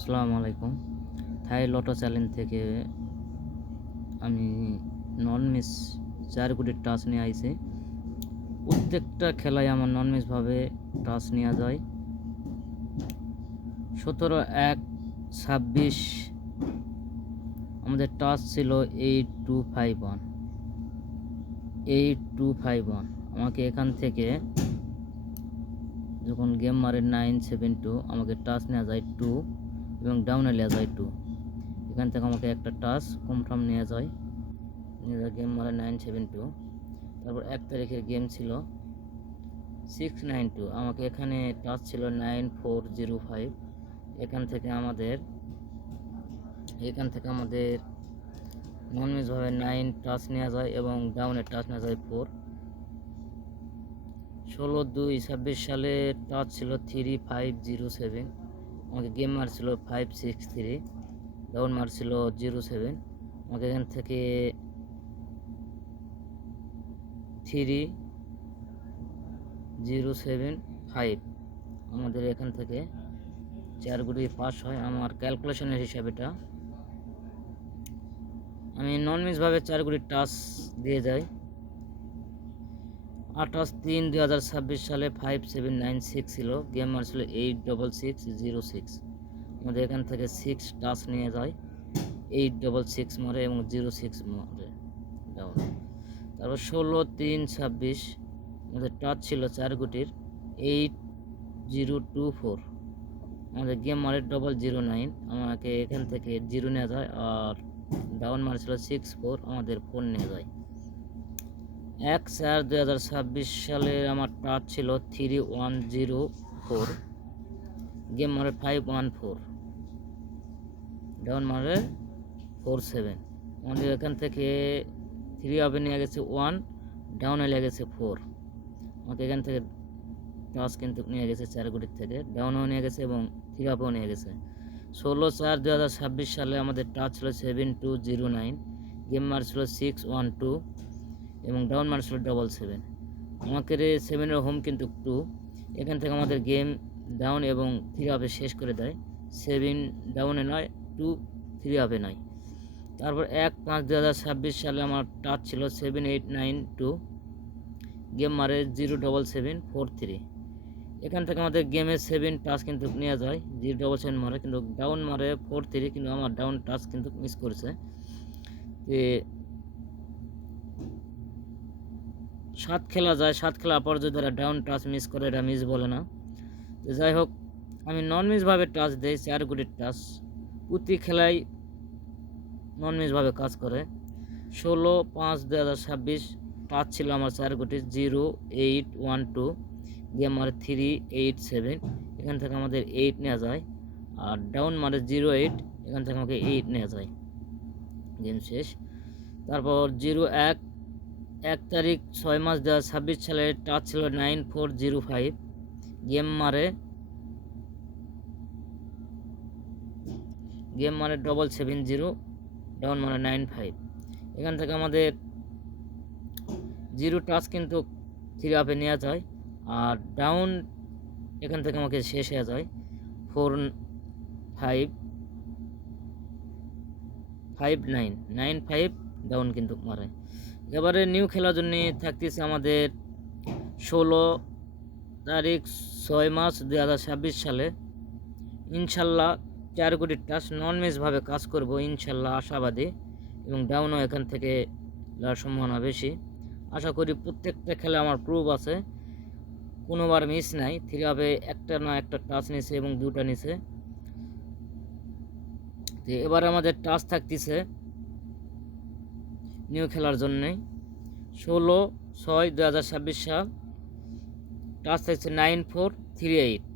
আসসালামু আলাইকুম। থাই লটো চ্যালেঞ্জ থেকে আমি নন মিস 4 কোটি টাচ নিয়ে আইছি। প্রত্যেকটা খেলায় আমার নন মিসভাবে টাচ নেওয়া যায়। 17/1/26 আমাদের টাচ ছিল 8251 আমাকে এখান থেকে যখন গেম মারে 972 আমাকে টাচ নেওয়া যায় 2 এবং ডাউনে নেওয়া যায় 2। এখান থেকে আমাকে একটা টাচ কনফার্ম নেওয়া যায় গেম মারে 972। তারপর 1 তারিখের গেম ছিল 692 আমাকে এখানে টাচ ছিল 9405। এখান থেকে আমাদের নন মিসভাবে 9 টাচ নেওয়া যায় এবং ডাউনে টাচ নেওয়া যায় 4। 16/2/26 সালে টাচ ছিল 3507 আমাকে গেম মারছিল 563, ডাউন মারছিল 07। আমাকে এখান থেকে 3075 আমাদের এখান থেকে 4 কোটি পাস হয়। আমার ক্যালকুলেশনের হিসাবেটা আমি নন মিসভাবে 4 কোটি টাচ দিয়ে যাই। 28/3/2026 সালে 5796 ছিল, গেম মারছিল 86606। আমাদের এখান থেকে 6 টাচ নিয়ে যায়, 866 মারে এবং 06 মারে ডাউন। তারপর 16/3/26 আমাদের টাচ ছিল 4 কোটির 8024। আমাদের গেম মারে 009, আমাকে এখান থেকে 0 নেওয়া যায় আর ডাউন মারছিল 64, আমাদের 4 নিয়ে যায়। 1/4/2026 সালে আমার টাচ ছিল 3104, গেম মারে 514, ডাউন মারে 47। আমাদের এখান থেকে 3 আপে নিয়ে গেছে 1, ডাউনে লেগেছে 4। আমাকে এখান থেকে টাচ কিন্তু নিয়ে গেছে 4 কোটির থেকে, ডাউনও নিয়ে গেছে এবং 3 আপেও নিয়ে গেছে। 16/4/2026 সালে আমাদের টাচ ছিল 7209, গেম মারছিল 612 এবং ডাউন মারছিল 77। আমাকে 7-এর হোম কিন্তু 2। এখান থেকে আমাদের গেম ডাউন এবং 3 আপে শেষ করে দেয়। 7 ডাউনে নয়, 2 3 আপে নয়। তারপর 1/5/2026 সালে আমার টাচ ছিল 7892, গেম মারে 07743। এখান থেকে আমাদের গেমে 7 টাচ কিন্তু নেওয়া যায়, 077 মারে কিন্তু ডাউন মারে 43, কিন্তু আমার ডাউন টাচ কিন্তু মিস করেছে। 7 খেলা যায়, 7 খেলার পর যদি তারা ডাউন টাচ মিস করে এটা মিস বলে না। তো যাই হোক, আমি নন মিসভাবে টাচ দেই 4 কোটির টাচ। প্রতি খেলায় নন মিসভাবে কাজ করে। 16/5/2026 টাচ ছিল আমার 4 কোটির 0812, গেম মারে 387। এখান থেকে আমাদের 8 নেওয়া যায় আর ডাউন মারে 08, এখান থেকে আমাকে 8 নেওয়া যায়, গেম শেষ। তারপর 1 তারিখ 6/মাস/2026 সালে টাচ ছিল 9405, গেম মারে 770, ডাউন মানে 95। এখান থেকে আমাদের 0 টাচ কিন্তু 3 আপে নেওয়া যায় আর ডাউন এখান থেকে আমাকে শেষ হয়ে যায় 455995 ডাউন কিন্তু মারে। এবারে নিউ খেলার জন্য থাকতেছে আমাদের 16/6/2026 সালে ইনশাল্লাহ 4 কোটির টাচ নন মিসভাবে কাজ করব ইনশাল্লাহ, আশাবাদী, এবং ডাউনও এখান থেকে যাওয়ার সম্ভাবনা বেশি। আশা করি প্রত্যেকটা খেলা আমার প্রুফ আছে, কোনোবার মিস নাই। 3 আপে একটা না একটা টাচ নিছে এবং 2টা নিছে। তো এবার আমাদের টাচ থাকতেছে নিউ খেলার জন্যে 16/6/2026 সাল টাচ থাকছে 9438।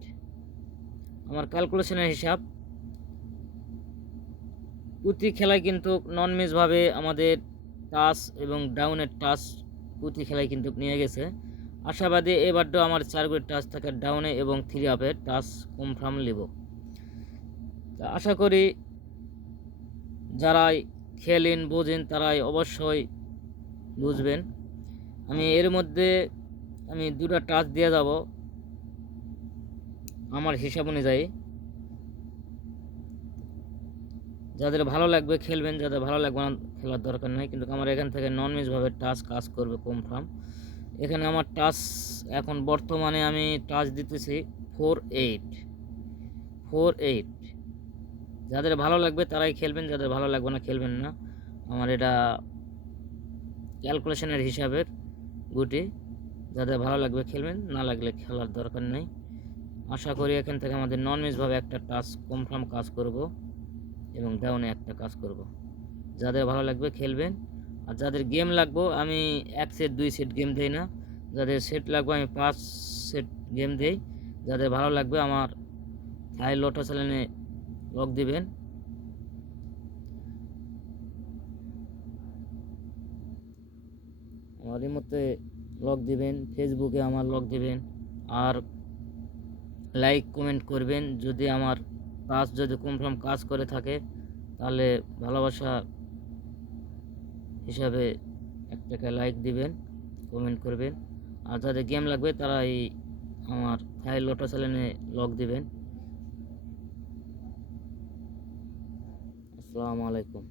আমার ক্যালকুলেশনের হিসাব প্রতি খেলায় কিন্তু নন মিসভাবে আমাদের টাচ এবং ডাউনের টাচ প্রতি খেলায় কিন্তু নিয়ে গেছে। আশাবাদী এবারও আমার 4 কোটি টাচ থাকে ডাউনে এবং 3 আপে টাচ কনফার্ম নেব। তা আশা করি যারাই খেলেন বোঝেন তারাই অবশ্যই বুঝবেন। আমি এর মধ্যে 2টা টাচ দিয়ে যাব আমার হিসাব অনুযায়ী। যাদের ভালো লাগবে খেলবেন, যাদের ভালো লাগবে না খেলার দরকার নাই। কিন্তু আমার এখান থেকে নন মিসভাবে টাচ কাজ করবে কনফার্ম। এখানে আমার টাচ এখন বর্তমানে আমি টাচ দিতেছি 4-8। যাদের ভালো লাগবে তারাই খেলবেন, যাদের ভালো লাগবে না খেলবেন না। আমার এটা ক্যালকুলেশনের হিসাবের গুটি। যাদের ভালো লাগবে খেলবেন, না লাগলে খেলার দরকার নেই। আশা করি এখান থেকে আমাদের নন মিসভাবে একটা টাচ কনফার্ম কাজ করব এবং ডাউনে একটা কাজ করব। যাদের ভালো লাগবে খেলবেন। আর যাদের গেম লাগবে, আমি 1 সেট 2 সেট গেম দেই না। যাদের সেট লাগবে আমি 5 সেট গেম দেই। যাদের ভালো লাগবে আমার থাই লটো চ্যানেলে লক দিবেন। আমার মধ্যে লক দিবেন, ফেসবুকে আমার লক দিবেন। আর লাইক কমেন্ট করবেন। যদি আমার কাজ যদি কনফার্ম কাজ করে থাকে তাহলে ভালোবাসা হিসাবে একটা লাইক দিবেন, কমেন্ট করবেন। আর যাদের গেম লাগবে তারা এই আমার থাই লটো চ্যানেলে লক দিবেন। আসসালামু আলাইকুম।